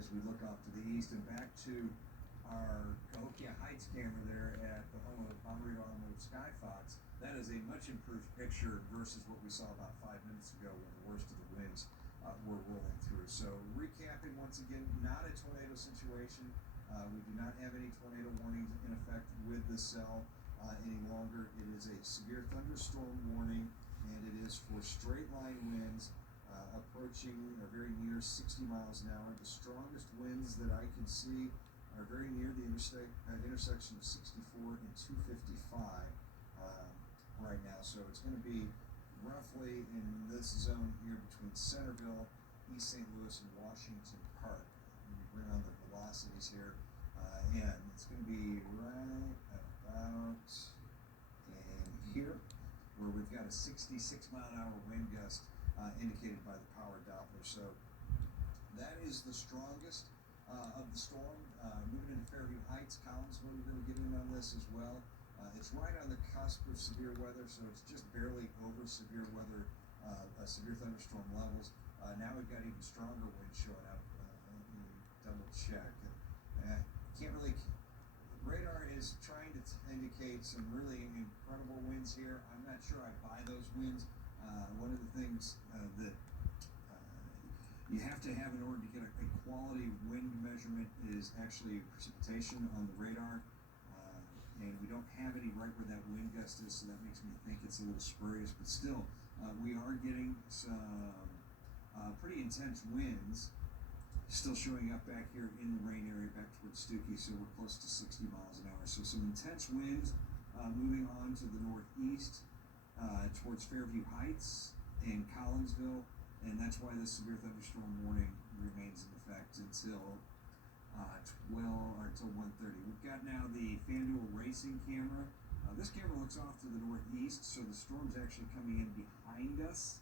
as we look off to the east and back to our Cahokia Heights camera there at the home of Bomarito Automotive Skyfox. That is a much improved picture versus what we saw about 5 minutes ago when the worst of the winds were rolling through. So recapping once again, not a tornado situation. We do not have any tornado warnings in effect with the cell any longer. It is a severe thunderstorm warning, and it is for straight line winds approaching or very near 60 miles an hour. The strongest winds that I can see are very near the intersection of 64 and 255 right now. So it's going to be roughly in this zone here between Centerville, East St. Louis, and Washington Park. Let me bring on the velocities here. And it's going to be right about in here where we've got a 66 mile an hour wind gust indicated by the power Doppler. So that is the strongest of the storm. Moving into Fairview Heights, Collinsville, you're going to get in on this as well. It's right on the cusp of severe weather, so it's just barely over severe weather, severe thunderstorm levels. Now we've got even stronger winds showing up. Let me double check. Can't really. Radar is trying to indicate some really incredible winds here. I'm not sure I buy those winds. One of the things that you have to have in order to get a quality wind measurement is actually precipitation on the radar. And we don't have any right where that wind gust is, so that makes me think it's a little spurious. But still, we are getting some pretty intense winds still showing up back here in the rain area back towards Stookie, so we're close to 60 miles an hour. So some intense winds moving on to the northeast towards Fairview Heights and Collinsville, and that's why the severe thunderstorm warning remains in effect until 1:30. We've got now the FanDuel racing camera. This camera looks off to the northeast, so the storm's actually coming in behind us.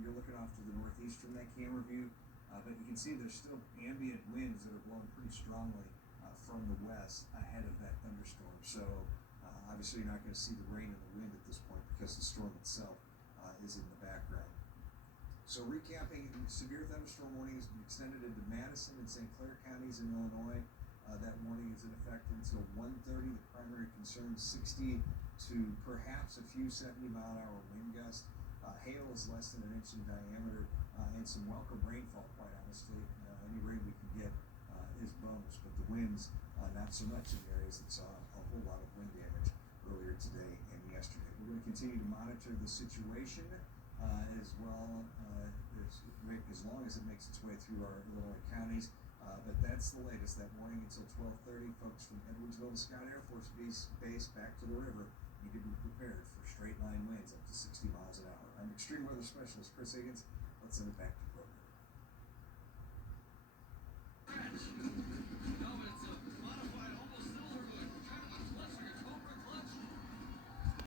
You're looking off to the northeast from that camera view. But you can see there's still ambient winds that are blowing pretty strongly from the west ahead of that thunderstorm. So obviously you're not going to see the rain and the wind at this point because the storm itself is in the background. So recapping, severe thunderstorm warning has been extended into Madison and St. Clair counties in Illinois. That warning is in effect until 1:30. The primary concern, 60 to perhaps a few 70 mile an hour wind gusts. Hail is less than an inch in diameter, and some welcome rainfall, quite honestly. Any rain we can get is bonus, but the winds, not so much in the areas that saw a whole lot of wind damage earlier today and yesterday. We're going to continue to monitor the situation as well as long as it makes its way through our Illinois counties. But that's the latest. That warning until 12:30. Folks from Edwardsville to Scott Air Force Base back to the river need to be prepared for straight line winds up to 60 miles an hour. I'm Extreme Weather Specialist Chris Higgins. Let's send it back to the program.